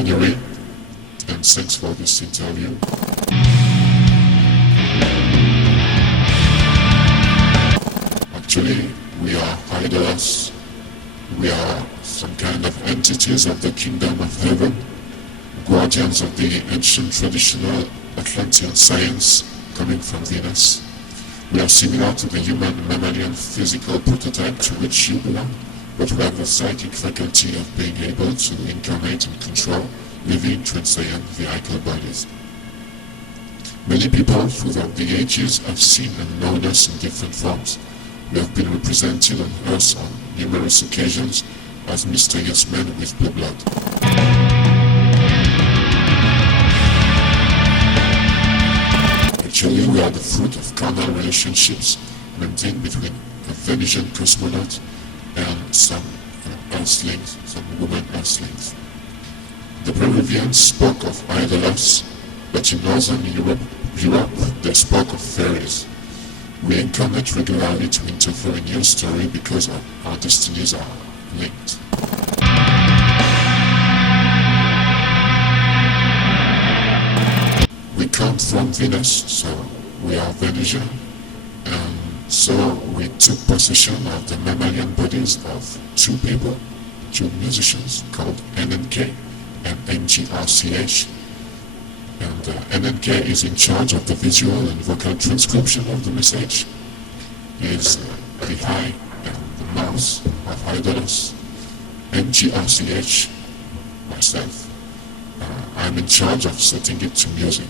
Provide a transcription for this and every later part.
Eneri, and thanks for this interview. Actually, we are Idolos. We are some kind of entities of the kingdom of heaven, guardians of the ancient traditional Atlantean science coming from Venus. We are similar to the human mammalian physical prototype to which you belong, but we have the psychic faculty of being able to incarnate and control living transient vehicle bodies. Many people throughout the ages have seen and known us in different forms. We have been represented on Earth on numerous occasions as mysterious men with blue blood. Actually, we are the fruit of carnal relationships maintained between a Venusian cosmonaut and some Earthlings, some woman Earthlings. The Peruvians spoke of Idolos, but in Northern Europe they spoke of fairies. We incarnate regularly to interfere in your story because our destinies are linked. We come from Venus, so we are Venusian, and so we took possession of the mammalian bodies of two people, two musicians called NNK and MGRCH. And NNK is in charge of the visual and vocal transcription of the message. He is the eye and the mouth of Idolos. MGRCH, myself, I'm in charge of setting it to music.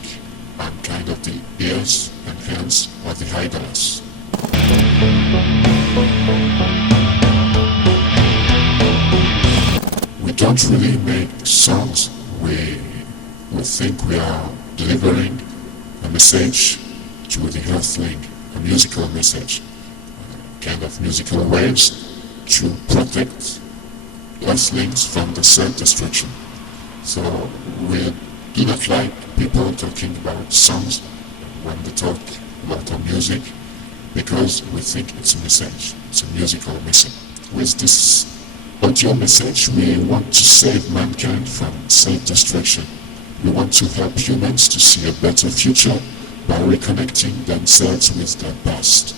I'm kind of the ears and hands of the Idolos. We don't really make songs. We think we are delivering a message to the Earthling, a musical message, kind of musical waves to protect Earthlings from the self-destruction. So we do not like people talking about songs when they talk about our music, because we think it's a message, it's a musical message. With this audio message, we want to save mankind from self-destruction. We want to help humans to see a better future by reconnecting themselves with their past.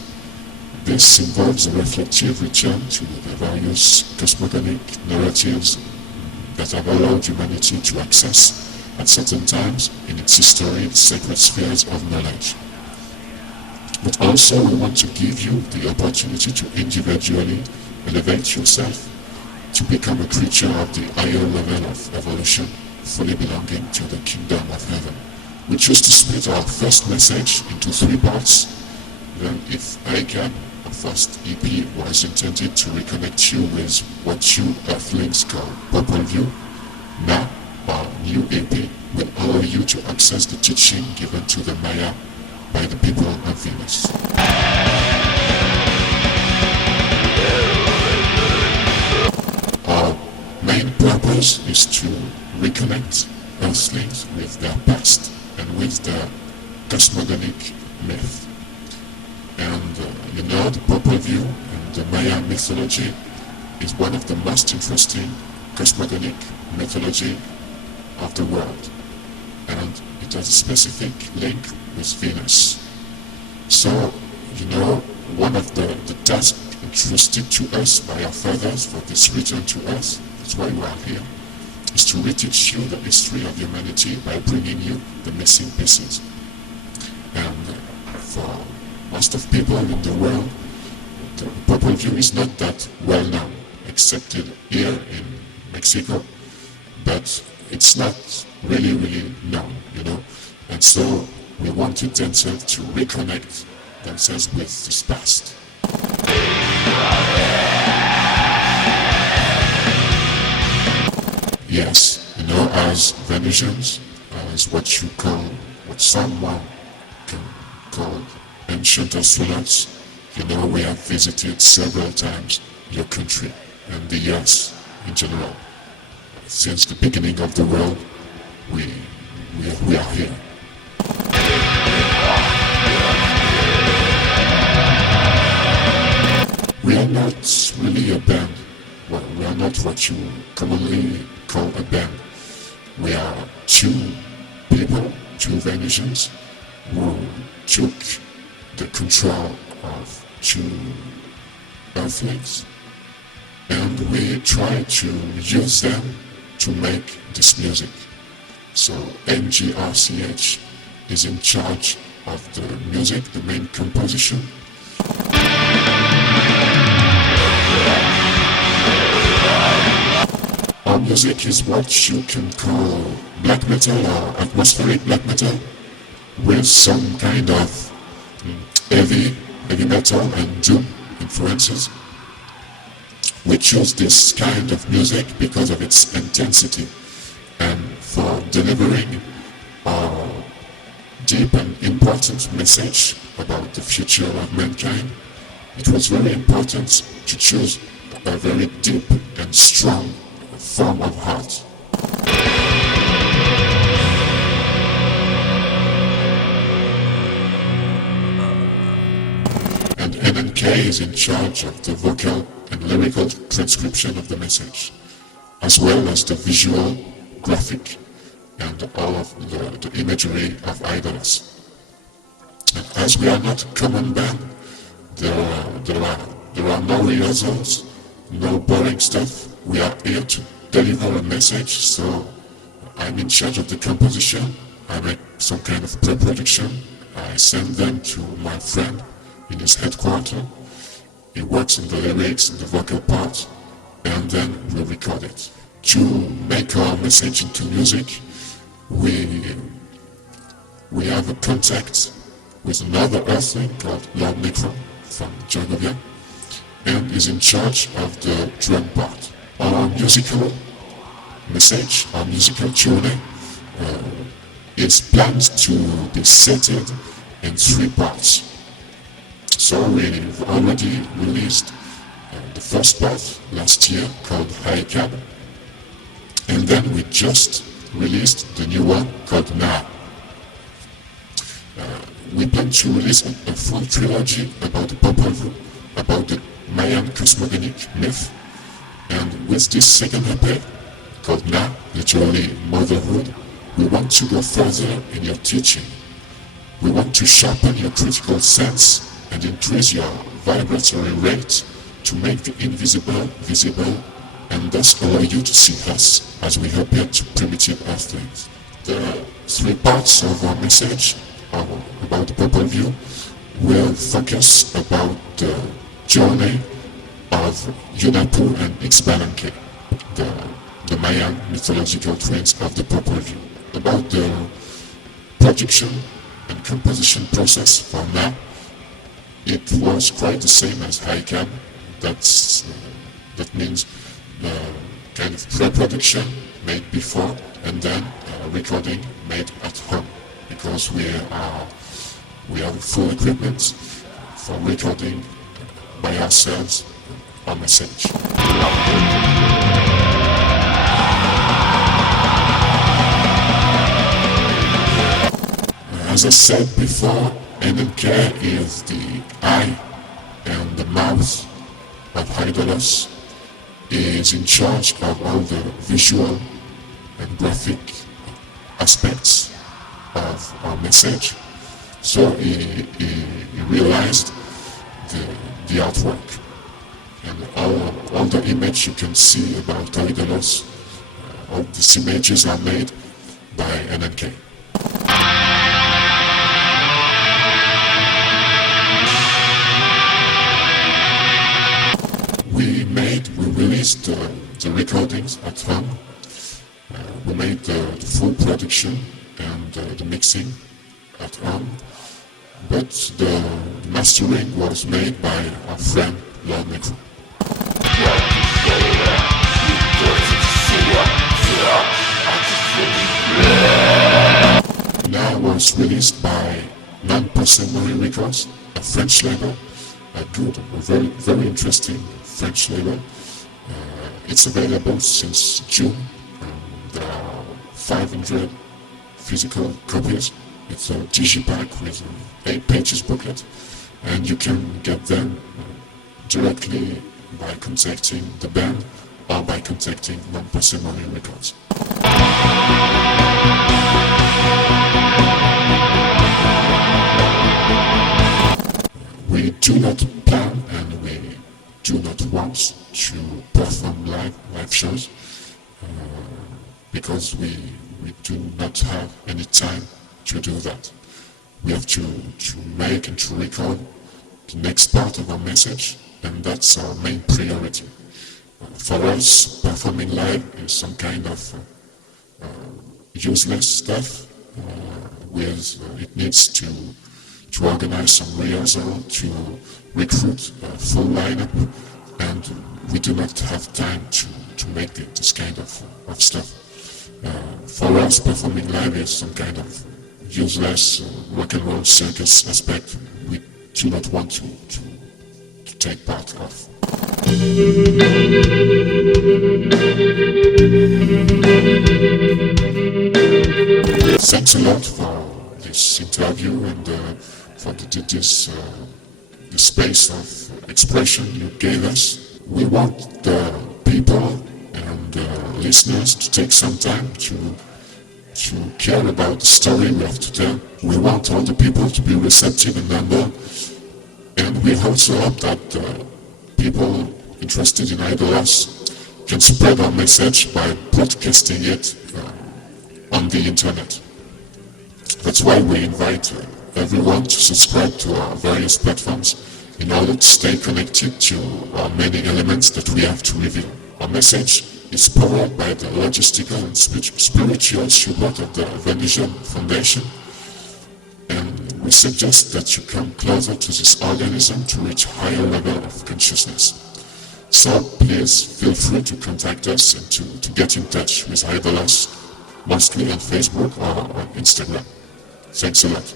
This involves a reflective return to the various cosmogonic narratives that have allowed humanity to access at certain times in its history sacred spheres of knowledge. But also we want to give you the opportunity to individually elevate yourself to become a creature of the higher level of evolution, fully belonging to the kingdom of heaven. We choose to split our first message into 3 parts. Then, if I can, our first EP was intended to reconnect you with what you Earthlings call Purple View. Now, our new EP will allow you to access the teaching given to the Maya by the people of Venus. Our main purpose is to reconnect Earthlings with their past and with their cosmogonic myth. And the Purple View and the Maya mythology is one of the most interesting cosmogonic mythology of the world, and it has a specific link with Venus. So, one of the tasks entrusted to us by our fathers for this return to Earth, that's why we are here, is to reteach you the history of humanity by bringing you the missing pieces. And for most of people in the world, the Purple View is not that well known, except here in Mexico, but it's not really known, and so we wanted themselves to reconnect themselves with this past. Yes, as Venusians, as what someone can call ancient astronauts, we have visited several times your country and the Earth in general. Since the beginning of the world, we are here. We are not really a band. Well, we are not what you commonly call a band. we are two people, two Venusians, who took the control of two earthlings, and we try to use them to make this music. So NGRCH is in charge of the music, the main composition. Our music is what you can call black metal or atmospheric black metal, with some kind of heavy metal and doom influences. We choose this kind of music because of its intensity, and for delivering our deep and important message about the future of mankind, it was very important to choose a very deep and strong form of art. And NNK is in charge of the vocal and lyrical transcription of the message, as well as the visual, graphic, and all of the imagery of Idolos. And as we are not a common band, there are no rehearsals, no boring stuff. We are here to deliver a message, so I'm in charge of the composition. I make some kind of pre-production. I send them to my friend in his headquarters. He works in the lyrics and the vocal part, and then we record it. To make our message into music, we have a contact with another earthling called Lord Necro from Georgia, and is in charge of the drum part. Our musical message, our musical journey, is planned to be settled in 3 parts. So we've already released the first part last year called High Cab, and then we just released the new one called Now. We plan to release a full trilogy about the Popol Vuh, about the Mayan cosmogonic myth, and with this second EP called Na, literally motherhood, we want to go further in your teaching. We want to sharpen your critical sense and increase your vibratory rate to make the invisible visible, and thus allow you to see us as we appear to primitive earthlings. The 3 parts of our message about the Popol Vuh will focus about the journey of Yunapu and Ixbalanque, the Mayan mythological twins of the Popol Vuh. About the production and composition process for now, it was quite the same as Haikam. That means kind of pre-production made before, and then recording made at home, because we have full equipment for recording by ourselves our message. As I said before, NNK is the eye and the mouth of Idolos. He is in charge of all the visual and graphic aspects of our message. So he realized the artwork, and all the images you can see about Idolos, all these images are made by NNK. We released the recordings at home. We made the full production and the mixing at home, but the mastering was made by our friend Lord Necro. Now was released by Non-Personary Records, a French label, a good, very, very interesting French label. It's available since June. There are 500 physical copies. It's a digipack with an 8 pages booklet, and you can get them directly by contacting the band or by contacting non-parsimony records. We do not plan and we do not want to perform live shows because we do not have any time to do that. We have to make and to record the next part of our message, and that's our main priority. For us, performing live is some kind of useless stuff. It needs to organize some rehearsal, to recruit a full lineup, and we do not have time to make this kind of stuff. For us, performing live is some kind of useless rock and roll circus aspect we do not want to take part of. Thanks a lot for this interview and for this the space of expression you gave us. We want the people and listeners to take some time to care about the story we have to tell. We want all the people to be receptive and humble, and we also hope that people interested in Idolos can spread our message by broadcasting it on the internet. That's why we invite everyone to subscribe to our various platforms in order to stay connected to our many elements that we have to reveal. Our message is powered by the logistical and spiritual support of the Venusian Foundation, and we suggest that you come closer to this organism to reach higher level of consciousness. So please feel free to contact us and to get in touch with Idolos, mostly on Facebook or on Instagram. Thanks a lot.